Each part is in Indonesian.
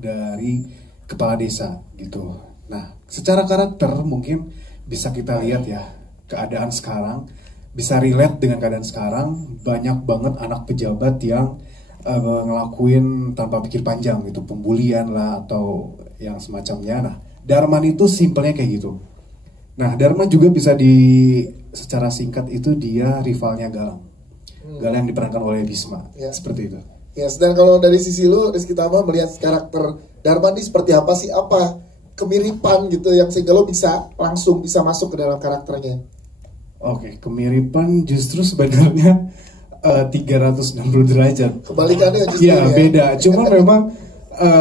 dari kepala desa gitu. Nah, secara karakter mungkin bisa kita lihat ya, keadaan sekarang bisa relate dengan keadaan sekarang. Banyak banget anak pejabat yang ngelakuin tanpa pikir panjang gitu, pembulian lah atau yang semacamnya. Nah, Darman itu simpelnya kayak gitu. Nah, Darman juga bisa secara singkat itu dia rivalnya Galang. Galang yang diperankan oleh Bisma, seperti itu. Yes, dan kalau dari sisi lu, Rizky Tama melihat karakter Darman ini seperti apa sih? Apa kemiripan gitu yang sehingga lo langsung bisa masuk ke dalam karakternya? Oke, kemiripan justru sebenarnya 360 derajat. Kebalikannya justru ya? Beda. Cuma memang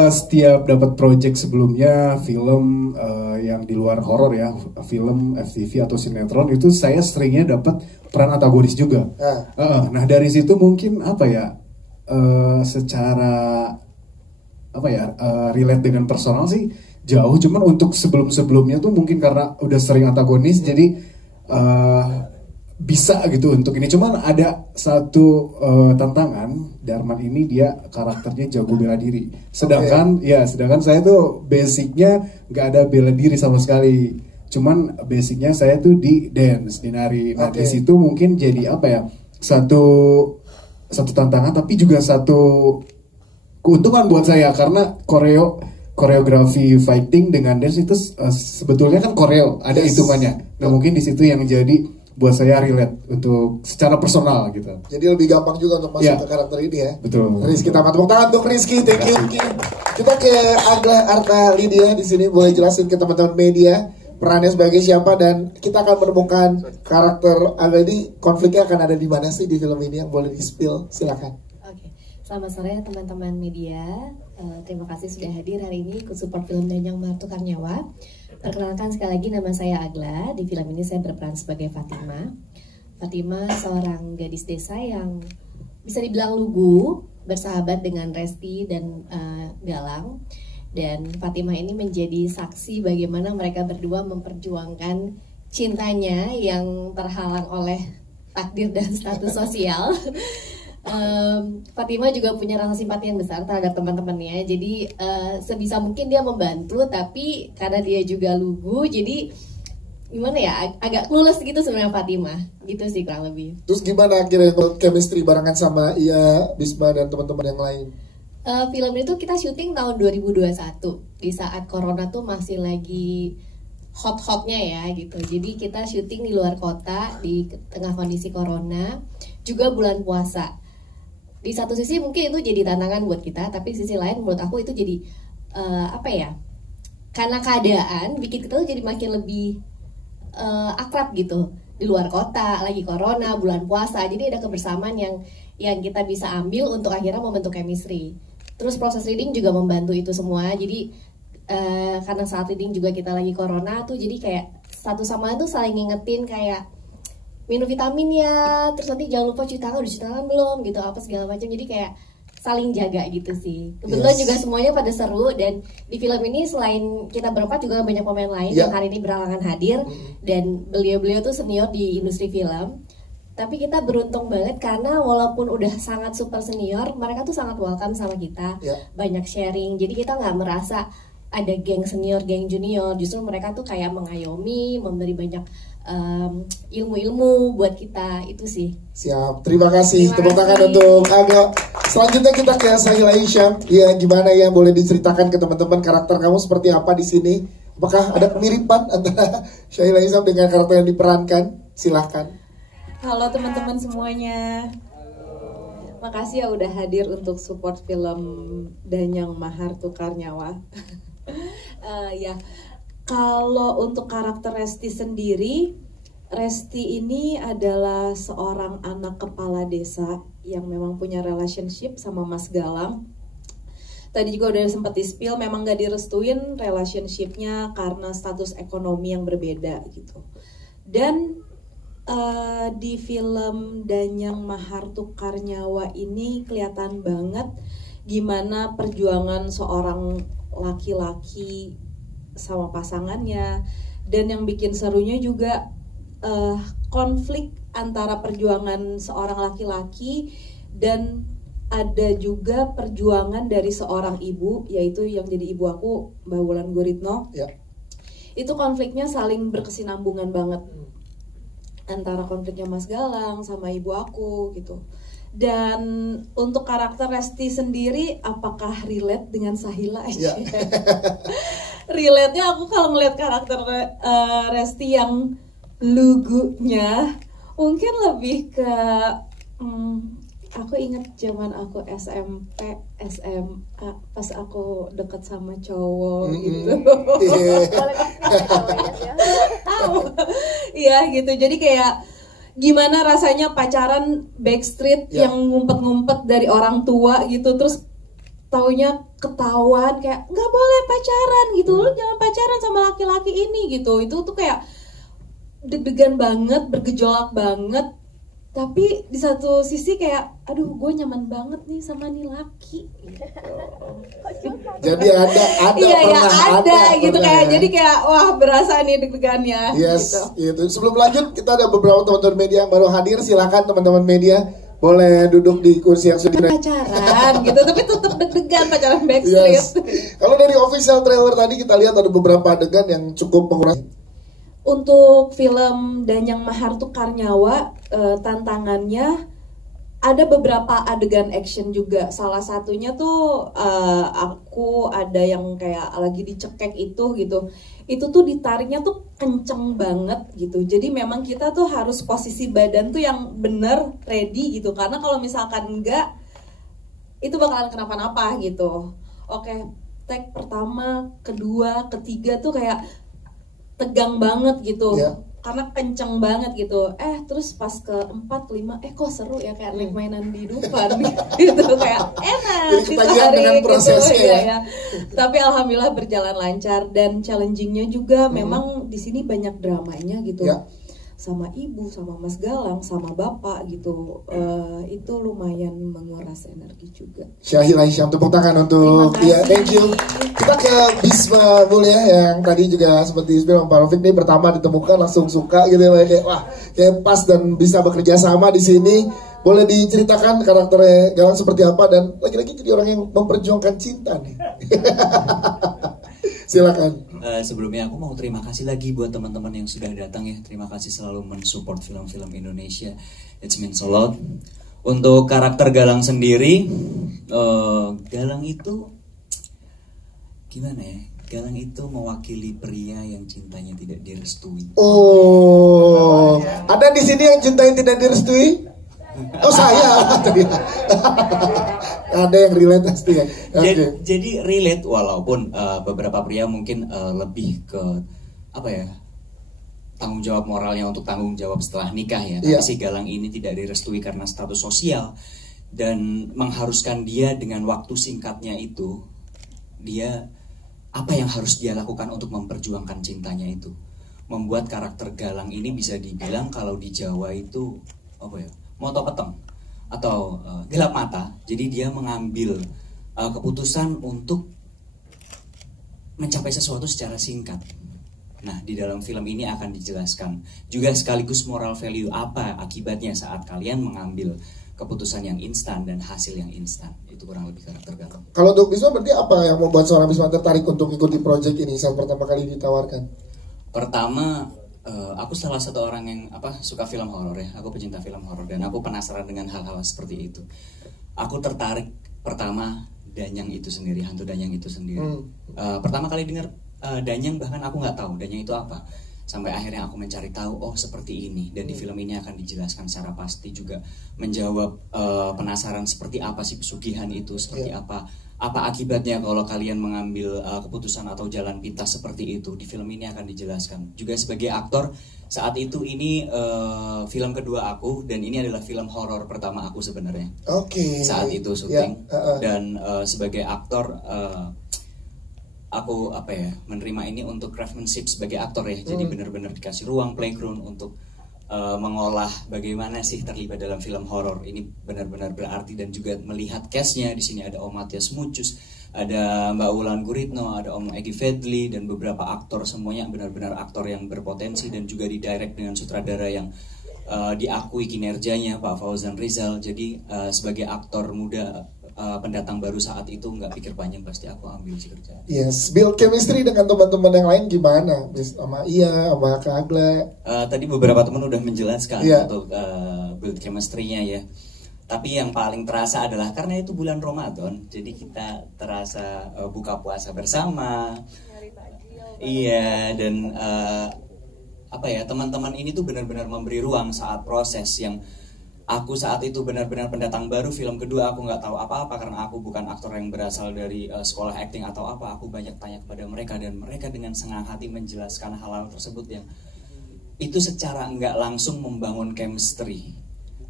setiap dapat project sebelumnya, film yang di luar horor ya, film FTV atau sinetron, itu saya seringnya dapat peran antagonis juga. Nah dari situ mungkin secara relate dengan personal sih jauh. Cuman untuk sebelumnya tuh mungkin karena udah sering antagonis, jadi bisa gitu untuk ini. Cuman ada satu tantangan, Darman ini dia karakternya jago bela diri. Sedangkan saya tuh basicnya nggak ada bela diri sama sekali. Cuman basicnya saya tuh di dance, di nari. Nah di situ mungkin jadi satu tantangan, tapi juga satu keuntungan buat saya karena koreografi fighting dengan dance itu sebetulnya kan koreo, ada hitungannya. Nah mungkin di situ yang jadi buat saya relate untuk secara personal gitu. Jadi lebih gampang juga untuk masuk ke karakter ini ya. Betul. Rizky, tepuk tangan untuk Rizky, thank you. Kita ke Agla Arta Lydia di sini, boleh jelasin ke teman-teman media perannya sebagai siapa, dan kita akan menemukan karakter Agla ini, konfliknya akan ada di mana sih di film ini yang boleh di-spill, silakan. Oke, selamat sore teman-teman media. Terima kasih sudah hadir hari ini ikut support film Danyang Mahar Tukar Nyawa. Perkenalkan sekali lagi, nama saya Agla. Di film ini saya berperan sebagai Fatima. Fatima seorang gadis desa yang bisa dibilang lugu, bersahabat dengan Resti dan Galang. Dan Fatima ini menjadi saksi bagaimana mereka berdua memperjuangkan cintanya yang terhalang oleh takdir dan status sosial. Fatima juga punya rasa simpati yang besar terhadap teman-temannya. Jadi sebisa mungkin dia membantu, tapi karena dia juga lugu, jadi gimana ya, agak clueless gitu sebenarnya Fatima. Gitu sih kurang lebih. Terus gimana akhirnya chemistry barengan sama Bisma dan teman-teman yang lain? Film itu kita syuting tahun 2021 di saat corona tuh masih lagi hot-hotnya ya gitu. Jadi kita syuting di luar kota di tengah kondisi corona, juga bulan puasa. Di satu sisi mungkin itu jadi tantangan buat kita, tapi di sisi lain menurut aku itu jadi karena keadaan bikin kita tuh jadi makin lebih akrab gitu di luar kota, lagi corona, bulan puasa. Jadi ada kebersamaan yang kita bisa ambil untuk akhirnya membentuk chemistry. Terus proses reading juga membantu itu semua. Jadi karena saat reading juga kita lagi corona tuh, jadi kayak satu sama lain tuh saling ngingetin kayak minum vitamin ya, terus nanti jangan lupa cuci tangan, udah cuci tangan belum gitu, apa segala macam. Jadi kayak saling jaga gitu sih. Kebetulan juga semuanya pada seru, dan di film ini selain kita berempat juga banyak pemain lain yang hari ini berhalangan hadir, dan beliau-beliau tuh senior di industri film. Tapi kita beruntung banget karena walaupun udah sangat super senior, mereka tuh sangat welcome sama kita, banyak sharing. Jadi kita nggak merasa ada geng senior, geng junior. Justru mereka tuh kayak mengayomi, memberi banyak ilmu-ilmu buat kita, itu sih. Siap, terima kasih. Tepuk tangan untuk Agla. Selanjutnya kita ke Sahila Hisham. Ya, gimana ya, boleh diceritakan ke teman-teman karakter kamu seperti apa di sini? Apakah ada kemiripan antara Sahila Hisham dengan karakter yang diperankan? Silahkan. Halo teman-teman semuanya. Makasih ya udah hadir untuk support film Danyang Mahar Tukar Nyawa. Kalau untuk karakter Resti sendiri, Resti ini adalah seorang anak kepala desa yang memang punya relationship sama Mas Galang. Tadi juga udah sempat di-spill, memang gak direstuin relationshipnya karena status ekonomi yang berbeda gitu. Dan di film Danyang Mahar Tukar Nyawa ini kelihatan banget gimana perjuangan seorang laki-laki sama pasangannya, dan yang bikin serunya juga konflik antara perjuangan seorang laki-laki dan ada juga perjuangan dari seorang ibu, yaitu yang jadi ibu aku, Mbak Wulan Guritno. Ya. Itu konfliknya saling berkesinambungan banget, antara konfliknya Mas Galang sama ibu aku gitu. Dan untuk karakter Resti sendiri, apakah relate dengan Sahila aja? Ya. Relate-nya aku kalau ngeliat karakter Resti yang lugunya, mungkin lebih ke aku inget zaman aku SMP, SMA, pas aku deket sama cowok gitu. Iya gitu, jadi kayak gimana rasanya pacaran backstreet yang ngumpet-ngumpet dari orang tua gitu, terus taunya ketahuan kayak nggak boleh pacaran gitu, lu jangan pacaran sama laki-laki ini gitu. Itu tuh kayak deg-degan banget, bergejolak banget. Tapi di satu sisi kayak, aduh gue nyaman banget nih sama nih laki gitu. Jadi ada iya, pernah ada gitu pernah, kayak ya. jadi kayak wah berasa nih deg-degannya. Yes, gitu. itu. Sebelum lanjut, kita ada beberapa teman-teman media yang baru hadir. Silakan teman-teman media boleh duduk di kursi yang sudah Pacaran gitu, tapi tetap deg-degan pacaran backstreet. Yes. Kalau dari official trailer tadi kita lihat ada beberapa adegan yang cukup menguras. Untuk film Danyang Mahartukar Nyawa, tantangannya ada beberapa adegan action juga. Salah satunya tuh aku ada yang kayak lagi dicekek itu gitu. Itu tuh ditariknya tuh kenceng banget gitu. Jadi memang kita tuh harus posisi badan tuh yang bener ready gitu. Karena kalau misalkan enggak, itu bakalan kenapa-napa gitu. Oke, take pertama, kedua, ketiga tuh kayak tegang banget gitu, karena kenceng banget gitu. Terus pas keempat, kelima, kok seru ya kayak naik mainan di Dufan gitu, kayak enak. Jadi ketagihan dengan prosesnya gitu, ya. Tapi alhamdulillah berjalan lancar dan challengingnya juga memang di sini banyak dramanya gitu. Sama ibu, sama Mas Galang, sama bapak gitu. Itu lumayan menguras energi juga. Syahila Hisham, tepuk tangan untuk dia. Thank you. Kita ke Bisma Mulia yang tadi juga seperti Ismail Pak Rafiq ini pertama ditemukan langsung suka gitu ya, kayak wah kayak pas dan bisa bekerja sama di sini. Boleh diceritakan karakternya Galang seperti apa dan lagi-lagi jadi orang yang memperjuangkan cinta nih. Silakan. Sebelumnya aku mau terima kasih lagi buat teman-teman yang sudah datang ya. Terima kasih selalu mensupport film-film Indonesia. It means a lot. Untuk karakter Galang sendiri, Galang itu gimana ya? Galang itu mewakili pria yang cintanya tidak direstui. Oh, ada di sini yang cintanya tidak direstui? Oh saya. Ada yang relate pasti ya. Okay. Jadi relate walaupun beberapa pria mungkin lebih ke apa ya, tanggung jawab moralnya untuk tanggung jawab setelah nikah ya. Tapi si Galang ini tidak direstui karena status sosial dan mengharuskan dia dengan waktu singkatnya itu, dia apa yang harus dia lakukan untuk memperjuangkan cintanya itu. Membuat karakter Galang ini bisa dibilang kalau di Jawa itu apa ya, moto peteng atau gelap mata. Jadi dia mengambil keputusan untuk mencapai sesuatu secara singkat. Nah, di dalam film ini akan dijelaskan juga sekaligus moral value apa akibatnya saat kalian mengambil keputusan yang instan dan hasil yang instan. Itu kurang lebih karakter Galang. Kalau untuk Bisma berarti apa yang membuat seorang Bisma tertarik untuk ikuti proyek ini saat pertama kali ditawarkan? Pertama, aku salah satu orang yang suka film horor ya. Aku pecinta film horor dan aku penasaran dengan hal-hal seperti itu. Aku tertarik pertama Danyang itu sendiri, hantu Danyang itu sendiri. Pertama kali dengar Danyang bahkan aku nggak tahu Danyang itu apa. Sampai akhirnya aku mencari tahu, oh seperti ini. Dan di film ini akan dijelaskan secara pasti juga menjawab penasaran seperti apa sih pesugihan itu, seperti apa akibatnya kalau kalian mengambil keputusan atau jalan pintas seperti itu. Di film ini akan dijelaskan. Juga sebagai aktor, saat itu ini film kedua aku dan ini adalah film horor pertama aku sebenarnya. Saat itu syuting dan sebagai aktor aku menerima ini untuk craftsmanship sebagai aktor ya. Jadi benar-benar dikasih ruang playground untuk mengolah bagaimana sih terlibat dalam film horor ini, benar-benar berarti. Dan juga melihat cast-nya, di sini ada Om Matias Mucus, ada Mbak Wulan Guritno, ada Om Egy Fedli dan beberapa aktor, semuanya benar-benar aktor yang berpotensi dan juga didirect dengan sutradara yang diakui kinerjanya Pak Fauzan Rizal. Jadi sebagai aktor muda pendatang baru saat itu nggak pikir panjang, pasti aku ambil si kerjaan. Yes, build chemistry dengan teman-teman yang lain gimana? Sama sama Kak Agla. Tadi beberapa teman udah menjelaskan untuk build chemistry-nya ya. Tapi yang paling terasa adalah karena itu bulan Ramadan, jadi kita terasa buka puasa bersama. Iya, dan teman-teman ini tuh benar-benar memberi ruang saat proses yang aku saat itu benar-benar pendatang baru. Film kedua aku nggak tahu apa-apa karena aku bukan aktor yang berasal dari sekolah acting atau apa. Aku banyak tanya kepada mereka dan mereka dengan senang hati menjelaskan hal-hal tersebut yang itu secara nggak langsung membangun chemistry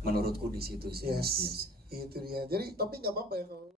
menurutku di situ sih. Yes. Itu dia. Jadi tapi nggak apa-apa ya kalau